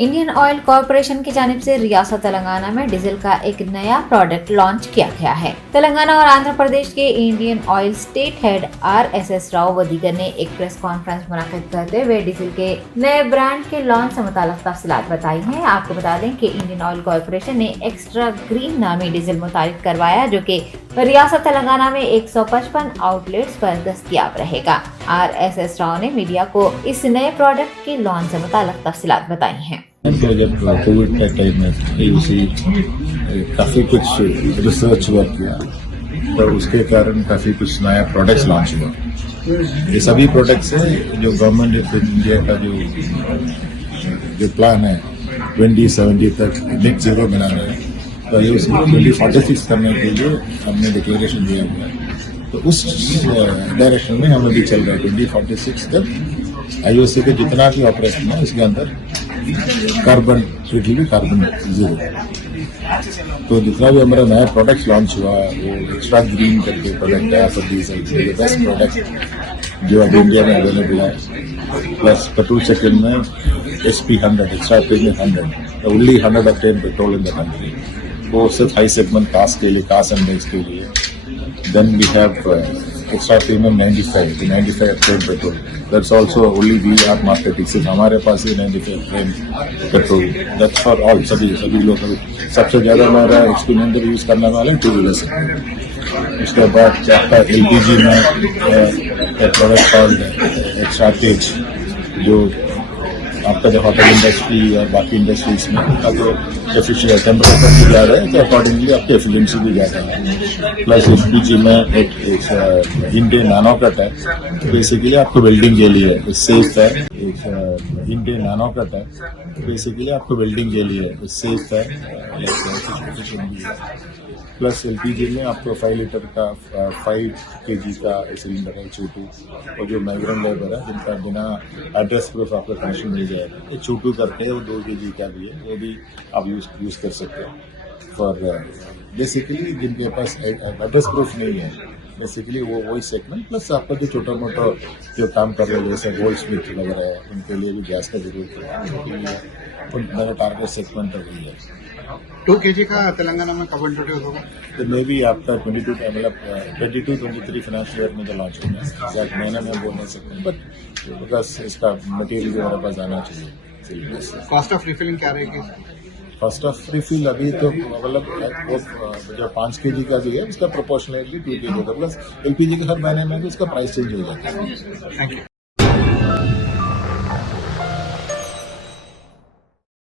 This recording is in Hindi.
इंडियन ऑयल कॉरपोरेशन की जानिब से रियासत तेलंगाना में डीजल का एक नया प्रोडक्ट लॉन्च किया गया है। तेलंगाना और आंध्र प्रदेश के Indian oil state head RSS Rao Vadigar ने एक प्रेस कॉन्फ्रेंस मुनक्किद करते हुए डीजल के नए ब्रांड के लॉन्च से मुताल्लिक तफसीलात बताई हैं। आपको बता दें कि इंडियन ऑयल कॉरपोरेशन ने एक्स्ट्रा ग्रीन नामी डीजल मुतारिफ करवाया, जो कि रियासत तेलंगाना में 155 आउटलेट्स पर दस्तयाब रहेगा। RSS राव ने मीडिया को इस नए प्रोडक्ट के लॉन्च से मुताल्लिक तफसीलात बताई हैं। जब कोविड का टाइम में उसी काफ़ी कुछ रिसर्च वर्क किया, तो उसके कारण काफ़ी कुछ नया प्रोडक्ट्स लॉन्च हुआ। ये सभी प्रोडक्ट्स हैं जो गवर्नमेंट ऑफ इंडिया का जो प्लान है 2070 तक नेट जीरो बनाना है, तो ये उसको 2046 करने के लिए हमने डिक्लेरेशन दिया हुआ है। तो उस डायरेक्शन में हम अभी चल रहे हैं। 2046 तक IOC के जितना भी ऑपरेशन है उसके अंदर कार्बन स्ट्रिक्टली कार्बन जीरो। तो जितना भी हमारा नया प्रोडक्ट लॉन्च हुआ वो एक्स्ट्रा ग्रीन करके प्रोडक्ट है फॉर डीजल, बेस्ट प्रोडक्ट जो अभी इंडिया में अवेलेबल है। प्लस पेट्रोल सेक्टर में SP 100 extra premium 100 only 100 octane petrol in the country. वो सिर्फ हाई सेगमेंट कार्स के लिए, कार्स एंड बाइक्स के लिए। Then we have extra premium 95 octane petrol, that's also only we are marketing. सिर्फ हमारे पास ही 95 octane petrol, that's for all, सभी लोग। सबसे ज्यादा हमारा एक्सपेरिमेंटल यूज करने वाले टू व्हीलर से। उसके बाद आपका LPG में प्रोडक्ट कॉल्ड एक्स्ट्रा तेज, जो आपका जो होटल इंडस्ट्री और बाकी इंडस्ट्रीज में उनका जो एफिशिएंट टेम्परेचर भी ज़्यादा है, तो अकॉर्डिंगली आपकी एफिशिएंसी भी ज़्यादा है। प्लस LPG में एक इंडियन नानो कट है, बेसिकली आपको वेल्डिंग के लिए सेफ है। एक इंडियन नानो कट है, बेसिकली आपको वेल्डिंग के लिए सेफ है, एफिशिएंट भी है। प्लस LPG में आपको 5 लीटर का 5 kg का सिलेंडर है छोटू, और जो माइग्रेंट लेबर है जिनका बिना एड्रेस प्रूफ आपको कनेक्शन मिल जाएगा। ये छोटू करके है, वो 2 kg का भी है, वो भी आप यूज़ कर सकते हो फॉर बेसिकली जिनके पास एड्रेस प्रूफ नहीं है। बेसिकली वो वही सेगमेंट। प्लस आपका जो छोटा मोटा जो काम कर रहे हैं जैसे गोल्ड स्मिथ वगैरह है, उनके लिए भी गैस का जरूरत है, उनके लिए मेरा टारगेट सेगमेंट वही है। 2 kg का तेलंगाना में कब इंट्रोड्यूस होगा? तो मे भी आपका 22-23 फाइनेंशियल ईयर में जो लॉन्च होगा, एग्जैक्ट महीने में बोल नहीं सकते, बट बस इसका मटेरियल भी हमारे पास आना चाहिए। कॉस्ट ऑफ रिफिलिंग क्या रहेगी? फर्स्ट ऑफ रिफिल अभी तो मतलब जो 5 kg का भी है उसका प्रोपोर्शनली 2 kg होगा। प्लस LPG के हर महीने में भी उसका प्राइस चेंज हो जाता है। Thank you.